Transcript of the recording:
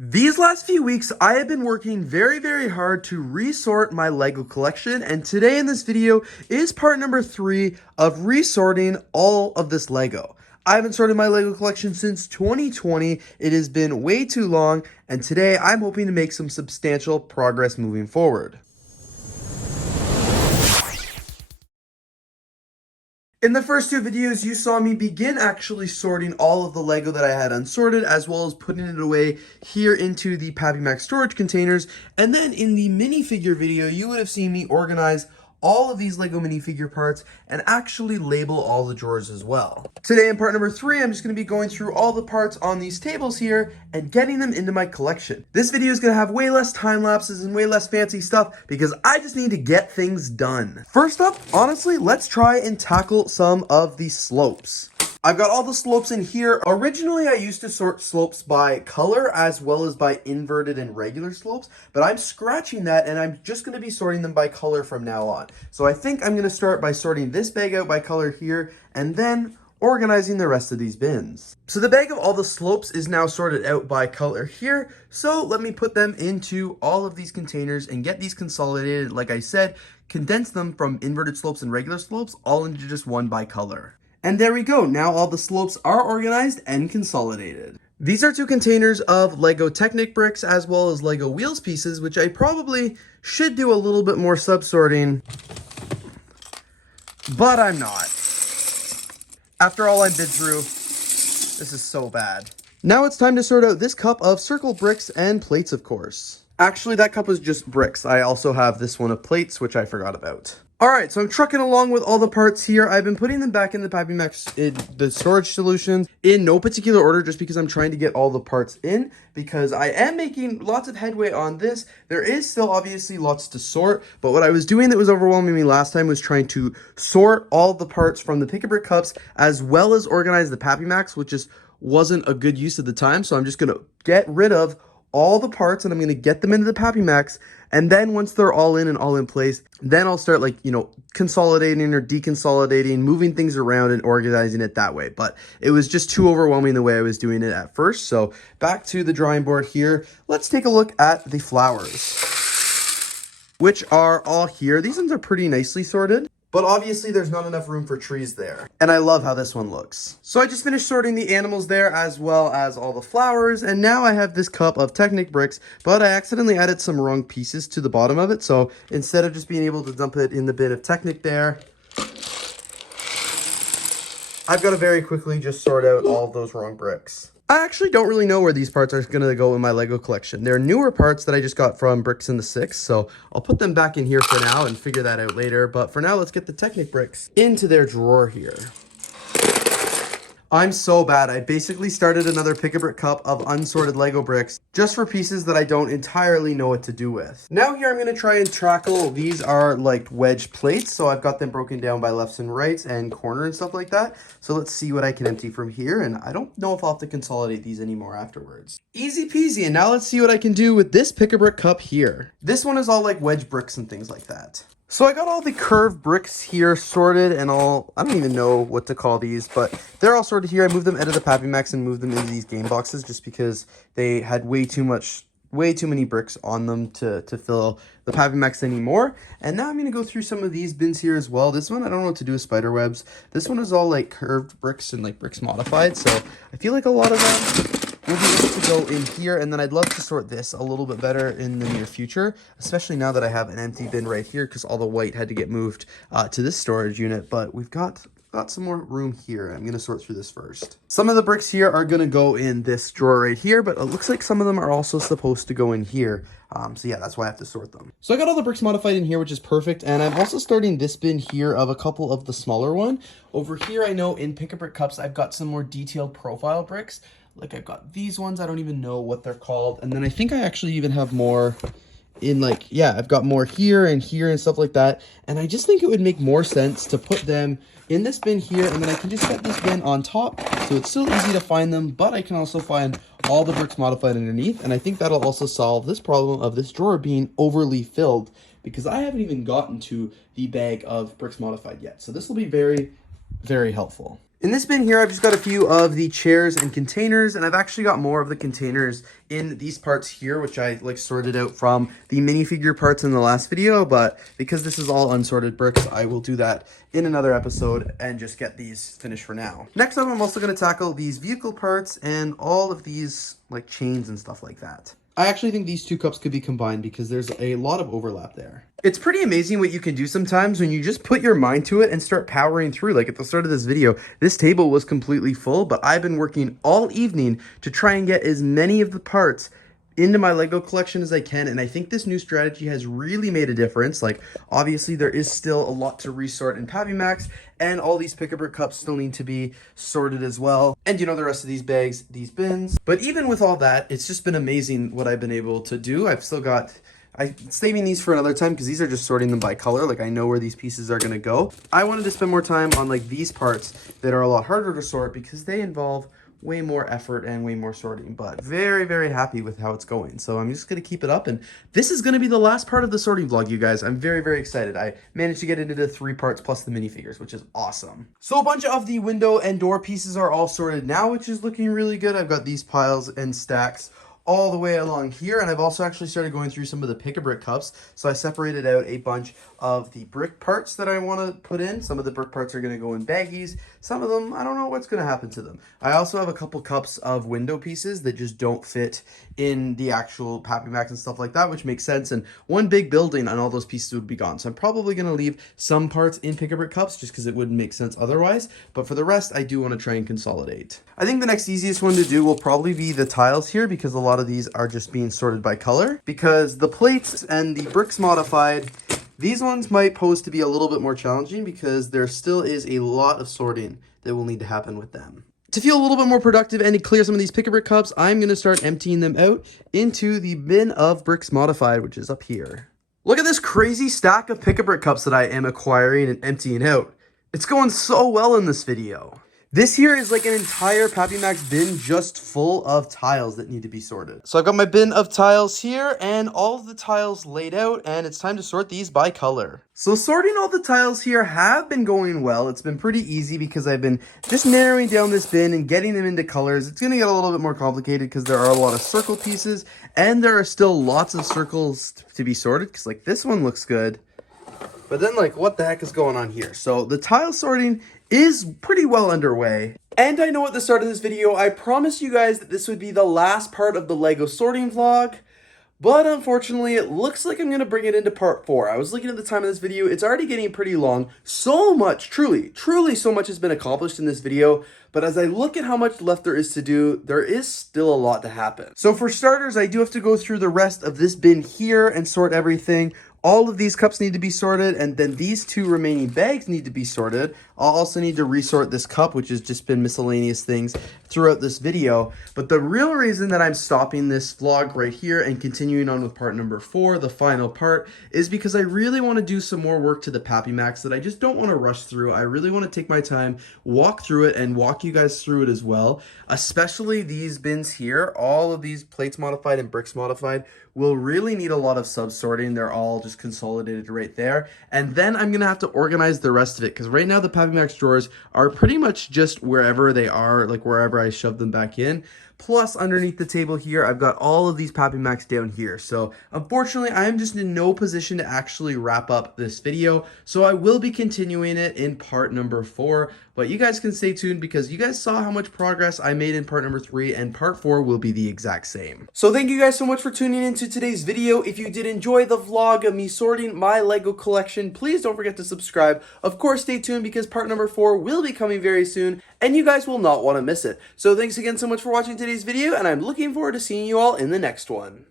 These last few weeks, I have been working very hard to resort my Lego collection, and today in this video is part number 3 of resorting all of this Lego. I haven't sorted my Lego collection since 2020. It has been way too long, and today I'm hoping to make some substantial progress moving forward. In the first 2 videos, you saw me begin actually sorting all of the Lego that I had unsorted, as well as putting it away here into the PappyMac storage containers. And then in the minifigure video, you would have seen me organize all of these Lego minifigure parts and actually label all the drawers as well. Today in part number 3, I'm just going to be going through all the parts on these tables here and getting them into my collection. This video is going to have way less time lapses and way less fancy stuff because I just need to get things done. First up, honestly, let's try and tackle some of the slopes. I've got all the slopes in here. Originally, I used to sort slopes by color as well as by inverted and regular slopes, but I'm scratching that and I'm just going to be sorting them by color from now on. So I think I'm going to start by sorting this bag out by color here and then organizing the rest of these bins. So the bag of all the slopes is now sorted out by color here. So let me put them into all of these containers and get these consolidated. Like I said, condense them from inverted slopes and regular slopes all into just one by color. And there we go, now all the slopes are organized and consolidated. These are 2 containers of Lego Technic bricks as well as Lego wheels pieces, which I probably should do a little bit more subsorting, but I'm not. After all I've been through, this is so bad. Now it's time to sort out this cup of circle bricks and plates, of course. Actually, that cup was just bricks. I also have this one of plates, which I forgot about. Alright, so I'm trucking along with all the parts here. I've been putting them back in the PappyMac, the storage solutions, in no particular order, just because I'm trying to get all the parts in, because I am making lots of headway on this. There is still obviously lots to sort, but what I was doing that was overwhelming me last time was trying to sort all the parts from the Pick-a-Brick cups, as well as organize the PappyMacs, which just wasn't a good use of the time, so I'm just going to get rid of all the parts and I'm going to get them into the PappyMacs, and then once they're all in and all in place, then I'll start consolidating or deconsolidating, moving things around and organizing it that way. But it was just too overwhelming the way I was doing it at first. So back to the drawing board here. Let's take a look at the flowers, which are all here. These ones are pretty nicely sorted, but obviously there's not enough room for trees there. And I love how this one looks. So I just finished sorting the animals there as well as all the flowers. And now I have this cup of Technic bricks, but I accidentally added some wrong pieces to the bottom of it. So instead of just being able to dump it in the bin of Technic there, I've got to very quickly just sort out all those wrong bricks. I actually don't really know where these parts are going to go in my Lego collection. They're newer parts that I just got from Bricks in the 6, so I'll put them back in here for now and figure that out later. But for now, let's get the Technic bricks into their drawer here. I'm so bad. I basically started another Pick-a-Brick cup of unsorted Lego bricks just for pieces that I don't entirely know what to do with. Now here I'm going to try and tackle, these are like wedge plates, so I've got them broken down by lefts and rights and corner and stuff like that. So let's see what I can empty from here, and I don't know if I'll have to consolidate these anymore afterwards. Easy peasy, and now let's see what I can do with this Pick-a-Brick cup here. This one is all like wedge bricks and things like that. So I got all the curved bricks here sorted and all, I don't even know what to call these, but they're all sorted here. I moved them out of the PappyMacs and moved them into these game boxes just because they had way too many bricks on them to fill the PappyMacs anymore. And now I'm going to go through some of these bins here as well. This one, I don't know what to do with spider webs. This one is all like curved bricks and like bricks modified. So I feel like a lot of them will be able to go in here, and then I'd love to sort this a little bit better in the near future, especially now that I have an empty bin right here because all the white had to get moved to this storage unit, but we've got some more room here. I'm going to sort through this first. Some of the bricks here are going to go in this drawer right here, but it looks like some of them are also supposed to go in here. So yeah, that's why I have to sort them. So I got all the bricks modified in here, which is perfect. And I'm also starting this bin here of a couple of the smaller one. Over here, I know in Pick-a-Brick cups, I've got some more detailed profile bricks. Like I've got these ones, I don't even know what they're called. And then I think I actually even have more in I've got more here and stuff like that. And I just think it would make more sense to put them in this bin here, and then I can just set this bin on top, so it's still easy to find them, but I can also find all the bricks modified underneath, and I think that'll also solve this problem of this drawer being overly filled, because I haven't even gotten to the bag of bricks modified yet. So this will be very, very helpful. In this bin here, I've just got a few of the chairs and containers, and I've actually got more of the containers in these parts here, which I like sorted out from the minifigure parts in the last video, but because this is all unsorted bricks, I will do that in another episode and just get these finished for now. Next up, I'm also going to tackle these vehicle parts and all of these like chains and stuff like that. I actually think these two cups could be combined because there's a lot of overlap there. It's pretty amazing what you can do sometimes when you just put your mind to it and start powering through. Like at the start of this video, this table was completely full, but I've been working all evening to try and get as many of the parts into my Lego collection as I can, and I think this new strategy has really made a difference. Like, obviously there is still a lot to resort in Pappy Max, and all these Pick-a-Brick cups still need to be sorted as well. And you know, the rest of these bags, these bins. But even with all that, it's just been amazing what I've been able to do. I'm saving these for another time because these are just sorting them by color. Like, I know where these pieces are gonna go. I wanted to spend more time on like these parts that are a lot harder to sort because they involve way more effort and way more sorting, but very, very happy with how it's going. So I'm just going to keep it up, and this is going to be the last part of the sorting vlog, you guys. I'm very, very excited. I managed to get it into 3 parts plus the minifigures, which is awesome. So a bunch of the window and door pieces are all sorted now, which is looking really good. I've got these piles and stacks all the way along here, and I've also actually started going through some of the Pick-a-Brick cups. So I separated out a bunch of the brick parts that I want to put in. Some of the brick parts are going to go in baggies. Some of them, I don't know what's going to happen to them. I also have a couple cups of window pieces that just don't fit in the actual Pappy Max and stuff like that, which makes sense. And one big building and all those pieces would be gone. So I'm probably going to leave some parts in Pick-a-Brick cups just because it wouldn't make sense otherwise. But for the rest, I do want to try and consolidate. I think the next easiest one to do will probably be the tiles here, because a lot of these are just being sorted by color. Because the plates and the bricks modified, these ones might pose to be a little bit more challenging because there still is a lot of sorting that will need to happen with them. To feel a little bit more productive and to clear some of these Pick-a-Brick cups, I'm going to start emptying them out into the bin of bricks modified, which is up here. Look at this crazy stack of Pick-a-Brick cups that I am acquiring and emptying out. It's going so well in this video. This here is like an entire Pappy Max bin just full of tiles that need to be sorted. So I've got my bin of tiles here and all of the tiles laid out, and it's time to sort these by color. So sorting all the tiles here have been going well. It's been pretty easy because I've been just narrowing down this bin and getting them into colors. It's going to get a little bit more complicated because there are a lot of circle pieces, and there are still lots of circles to be sorted because like this one looks good. But then like what the heck is going on here? So the tile sorting is pretty well underway. And I know at the start of this video, I promised you guys that this would be the last part of the Lego sorting vlog. But unfortunately, it looks like I'm going to bring it into part 4. I was looking at the time of this video. It's already getting pretty long. So much, truly so much has been accomplished in this video. But as I look at how much left there is to do, there is still a lot to happen. So for starters, I do have to go through the rest of this bin here and sort everything. All of these cups need to be sorted, and then these 2 remaining bags need to be sorted. I'll also need to resort this cup, which has just been miscellaneous things throughout this video. But the real reason that I'm stopping this vlog right here and continuing on with part number 4, the final part, is because I really want to do some more work to the Pappy Max that I just don't want to rush through. I really want to take my time, walk through it, and walk you guys through it as well. Especially these bins here, all of these plates modified and bricks modified will really need a lot of sub-sorting. They're all just consolidated right there. And then I'm going to have to organize the rest of it, because right now the Pappy Max drawers are pretty much just wherever they are, like wherever I shove them back in. Plus, underneath the table here, I've got all of these Pappy Max down here. So, unfortunately, I am just in no position to actually wrap up this video. So, I will be continuing it in part number 4. But you guys can stay tuned because you guys saw how much progress I made in part number 3, and part 4 will be the exact same. So, thank you guys so much for tuning into today's video. If you did enjoy the vlog of me sorting my Lego collection, please don't forget to subscribe. Of course, stay tuned because part number 4 will be coming very soon, and you guys will not want to miss it. So, thanks again so much for watching today's video, and I'm looking forward to seeing you all in the next one.